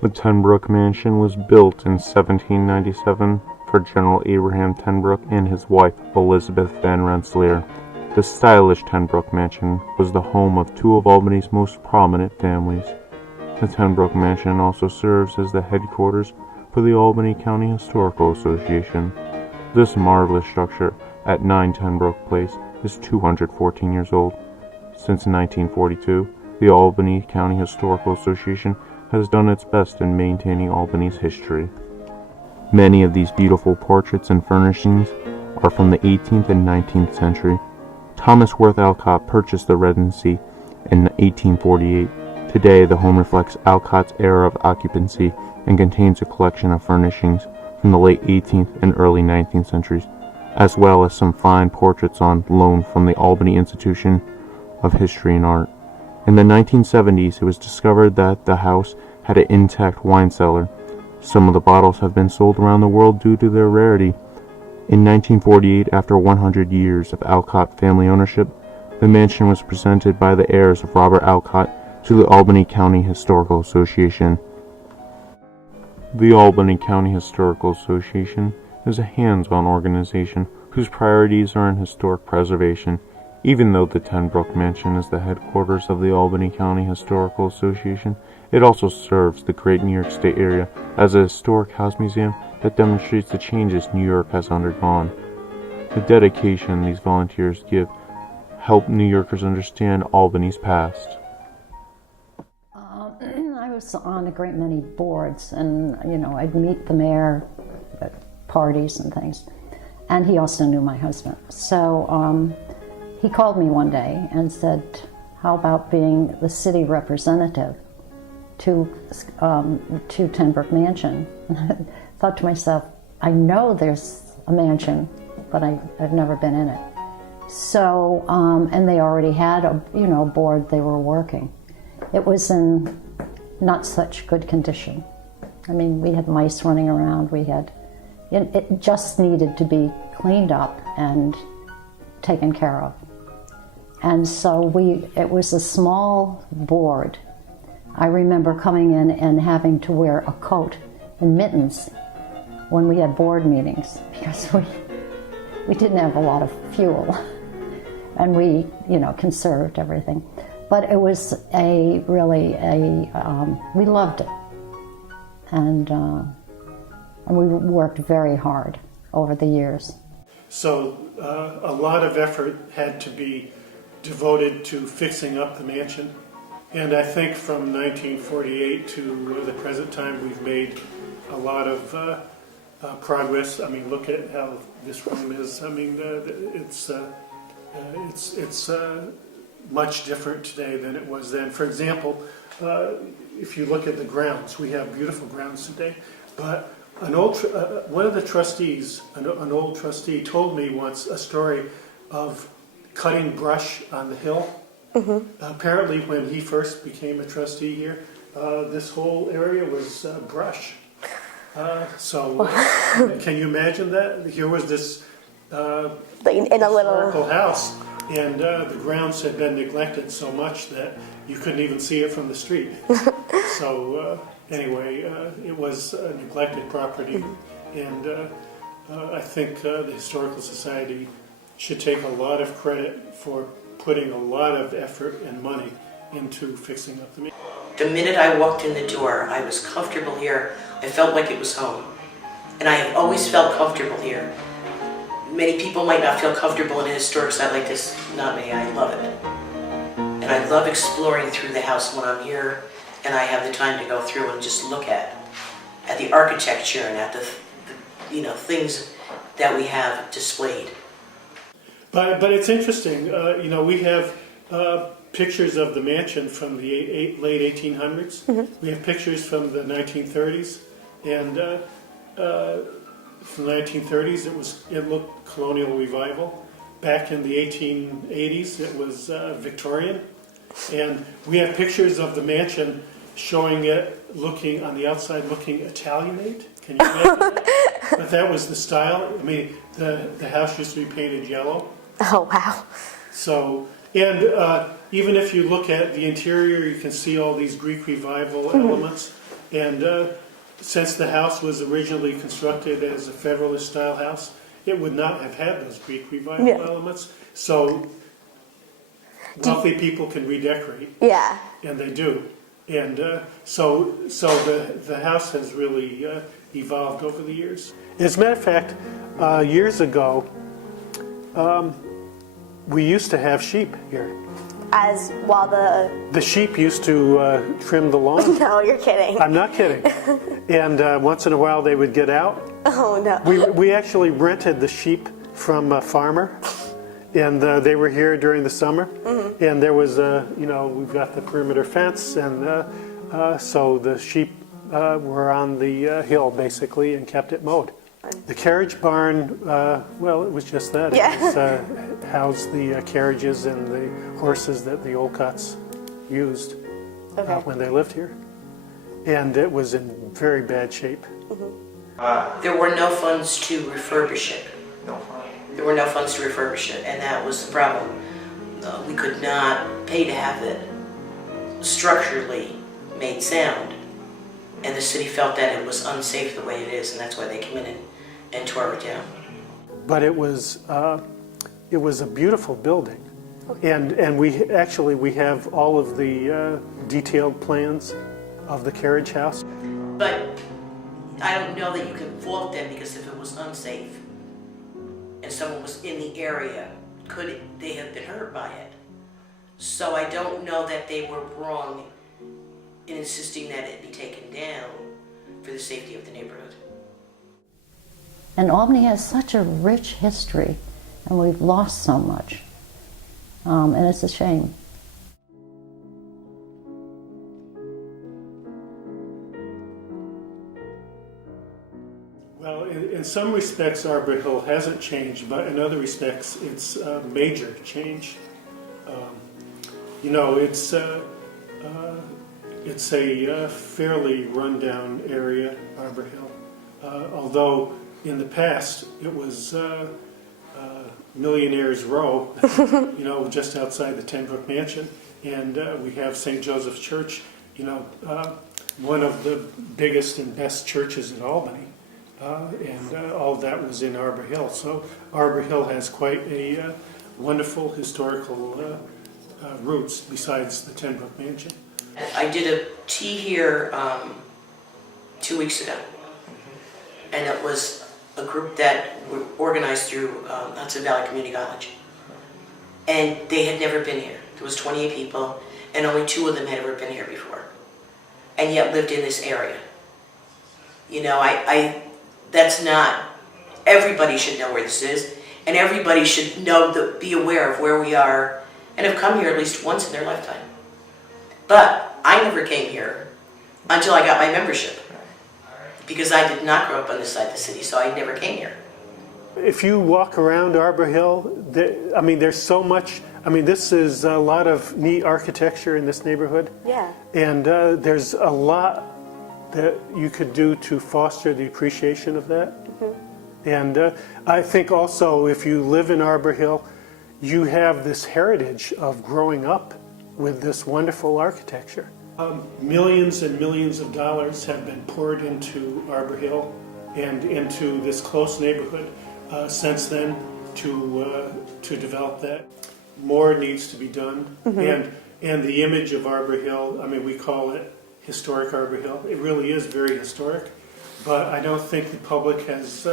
The Ten Broeck Mansion was built in 1797 for General Abraham Ten Broeck and his wife, Elizabeth Van Rensselaer. The stylish Ten Broeck Mansion was the home of two of Albany's most prominent families. The Ten Broeck Mansion also serves as the headquarters for the Albany County Historical Association. This marvelous structure at 9 Ten Broeck Place is 214 years old. Since 1942, the Albany County Historical Association has done its best in maintaining Albany's history. Many of these beautiful portraits and furnishings are from the 18th and 19th century. Thomas Worth Alcott purchased the Regency in 1848. Today, the home reflects Alcott's era of occupancy and contains a collection of furnishings from the late 18th and early 19th centuries, as well as some fine portraits on loan from the Albany Institution of History and Art. In the 1970s, it was discovered that the house had an intact wine cellar. Some of the bottles have been sold around the world due to their rarity. In 1948, after 100 years of Alcott family ownership, the mansion was presented by the heirs of Robert Alcott to the Albany County Historical Association. The Albany County Historical Association is a hands-on organization whose priorities are in historic preservation. Even though the Ten Broeck Mansion is the headquarters of the Albany County Historical Association, it also serves the great New York State area as a historic house museum that demonstrates the changes New York has undergone. The dedication these volunteers give help New Yorkers understand Albany's past. I was on a great many boards, and I'd meet the mayor at parties and things, and he also knew my husband. So he called me one day and said, "How about being the city representative to Ten Broeck Mansion?" And I thought to myself, I know there's a mansion, but I've never been in it. So, and they already had a board they were working. It was in not such good condition. I mean, we had mice running around. It just needed to be cleaned up and taken care of. And so it was a small board. I remember coming in and having to wear a coat and mittens when we had board meetings because we didn't have a lot of fuel and we conserved everything. But it was we loved it. And we worked very hard over the years. So a lot of effort had to be devoted to fixing up the mansion. And I think from 1948 to the present time, we've made a lot of progress. I mean, look at how this room is. I mean, it's much different today than it was then. For example, if you look at the grounds, we have beautiful grounds today. But one of the trustees, an old trustee, told me once a story of cutting brush on the hill. Mm-hmm. Apparently, when he first became a trustee here, this whole area was brush. Can you imagine that? Here was this historical house, and the grounds had been neglected so much that you couldn't even see it from the street. So anyway, it was a neglected property, and I think the Historical Society should take a lot of credit for putting a lot of effort and money into fixing up the mansion. The minute I walked in the door, I was comfortable here. I felt like it was home. And I have always felt comfortable here. Many people might not feel comfortable in a historic site like this. Not me, I love it. And I love exploring through the house when I'm here and I have the time to go through and just look at the architecture and at the things that we have displayed. But it's interesting, we have pictures of the mansion from the late 1800s. Mm-hmm. We have pictures from the 1930s, and from the 1930s it looked colonial revival. Back in the 1880s it was Victorian, and we have pictures of the mansion showing it looking on the outside looking Italianate. Can you imagine that? But that was the style. I mean, the house used to be painted yellow. Oh, wow. So, and even if you look at the interior, you can see all these Greek revival elements. And since the house was originally constructed as a Federalist style house, it would not have had those Greek revival elements. So wealthy people can redecorate. Yeah. And they do. And so the house has really evolved over the years. As a matter of fact, years ago, we used to have sheep here. As while The sheep used to trim the lawn. No, you're kidding. I'm not kidding. And once in a while they would get out. Oh no. We actually rented the sheep from a farmer. And they were here during the summer. Mm-hmm. And there was, we've got the perimeter fence. And so the sheep were on the hill, basically, and kept it mowed. The carriage barn, well, it was just that. Yeah. It housed the carriages and the horses that the Olcotts used when they lived here. And it was in very bad shape. Mm-hmm. There were no funds to refurbish it. There were no funds to refurbish it, and that was the problem. We could not pay to have it structurally made sound, and the city felt that it was unsafe the way it is, and that's why they came in and tore it down. But it was a beautiful building, and we have all of the detailed plans of the carriage house. But I don't know that you can fault them, because if it was unsafe and someone was in the area, could they have been hurt by it? So I don't know that they were wrong in insisting that it be taken down for the safety of the neighborhood. And Albany has such a rich history, and we've lost so much. And it's a shame. Well, in some respects, Arbor Hill hasn't changed, but in other respects, it's a major change. It's a fairly rundown area, Arbor Hill. Although in the past it was Millionaire's Row, just outside the Ten Broeck Mansion, and we have St. Joseph's Church, one of the biggest and best churches in Albany. And all of that was in Arbor Hill. So Arbor Hill has quite a wonderful historical roots besides the Ten Broeck Mansion. I did a tea here 2 weeks ago, and it was a group that were organized through Hudson Valley Community College. And they had never been here. There was 28 people, and only 2 of them had ever been here before, and yet lived in this area. That's not, everybody should know where this is, and everybody should be aware of where we are, and have come here at least once in their lifetime. But I never came here until I got my membership, because I did not grow up on this side of the city, so I never came here. If you walk around Arbor Hill, there's so much. This is a lot of neat architecture in this neighborhood. Yeah. And there's a lot that you could do to foster the appreciation of that. Mm-hmm. And I think also if you live in Arbor Hill, you have this heritage of growing up with this wonderful architecture. Millions and millions of dollars have been poured into Arbor Hill and into this close neighborhood since then to develop that. More needs to be done. Mm-hmm. And the image of Arbor Hill, we call it historic Arbor Hill. It really is very historic, but I don't think the public has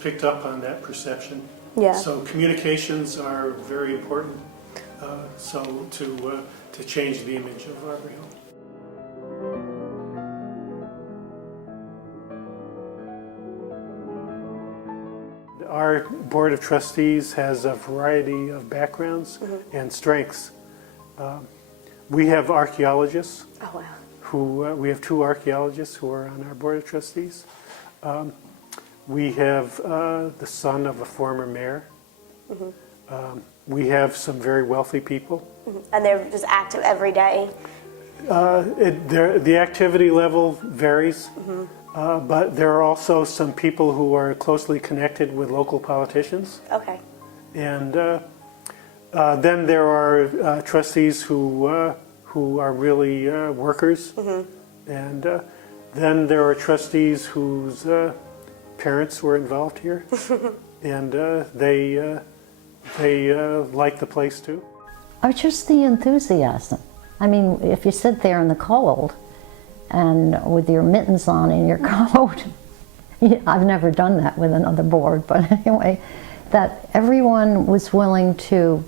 picked up on that perception. Yeah. So communications are very important. To change the image of Arbor Hill. Our Board of Trustees has a variety of backgrounds and strengths. We have archaeologists. Oh, wow. We have 2 archaeologists who are on our Board of Trustees. We have the son of a former mayor. We have some very wealthy people. And they're just active every day? The activity level varies, but there are also some people who are closely connected with local politicians. Okay. And then there are trustees who are really workers And then there are trustees whose parents were involved here, and they like the place too. Or just the enthusiasm. I mean, if you sit there in the cold and with your mittens on in your coat, I've never done that with another board, but anyway, that everyone was willing to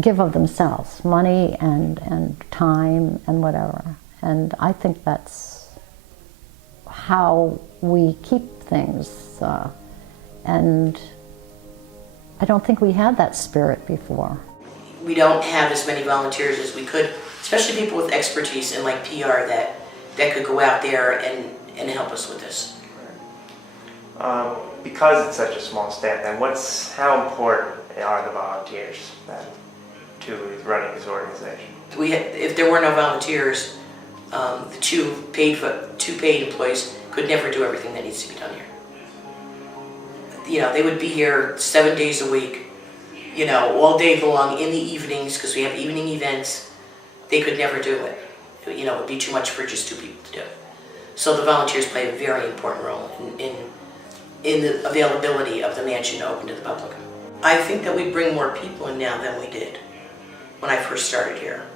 give of themselves, money and time and whatever. And I think that's how we keep things. And I don't think we had that spirit before. We don't have as many volunteers as we could, especially people with expertise in like PR that could go out there and help us with this. Because it's such a small staff, then how important are the volunteers then to running this organization? If there were no volunteers, the two paid employees could never do everything that needs to be done here. You know, they would be here 7 days a week, you know, all day long in the evenings, because we have evening events. They could never do it. You know, it would be too much for just two people to do. So the volunteers play a very important role in the availability of the mansion open to the public. I think that we bring more people in now than we did when I first started here.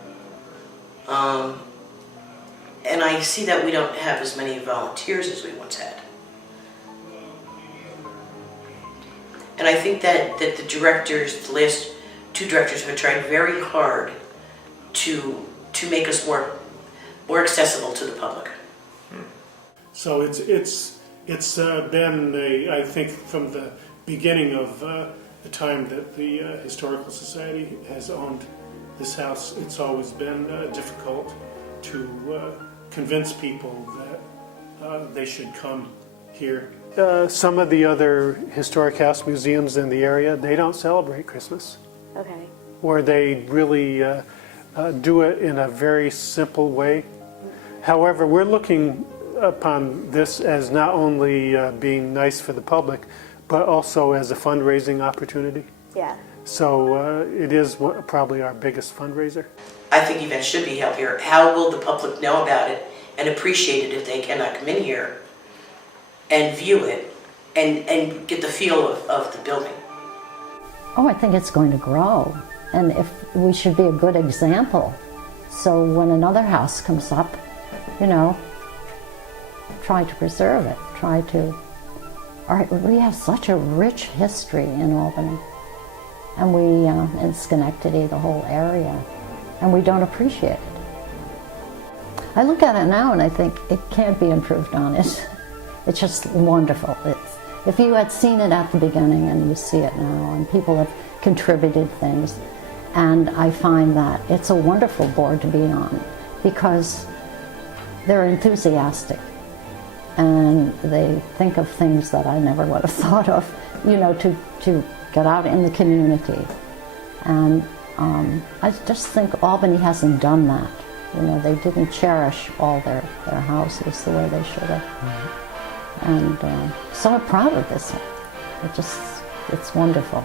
And I see that we don't have as many volunteers as we once had. And I think that the directors, the last two directors, have tried very hard to make us more accessible to the public. So it's been, I think, from the beginning of the time that the Historical Society has owned this house, it's always been difficult to convince people that they should come here. Some of the other historic house museums in the area, they don't celebrate Christmas. Okay. Or they really do it in a very simple way. However, we're looking upon this as not only being nice for the public, but also as a fundraising opportunity. Yeah. So it is probably our biggest fundraiser. I think events should be held here. How will the public know about it and appreciate it if they cannot come in here and view it and get the feel of the building? Oh, I think it's going to grow. And if we should be a good example. So when another house comes up, you know, try to preserve it. We have such a rich history in Albany. And we, in Schenectady, the whole area. And we don't appreciate it. I look at it now and I think it can't be improved on. It's just wonderful. If you had seen it at the beginning and you see it now, and people have contributed things, and I find that it's a wonderful board to be on because they're enthusiastic and they think of things that I never would have thought of, you know, to get out in the community. And I just think Albany hasn't done that. You know, they didn't cherish all their houses the way they should have. Mm-hmm. And so I'm proud of this one. It's wonderful.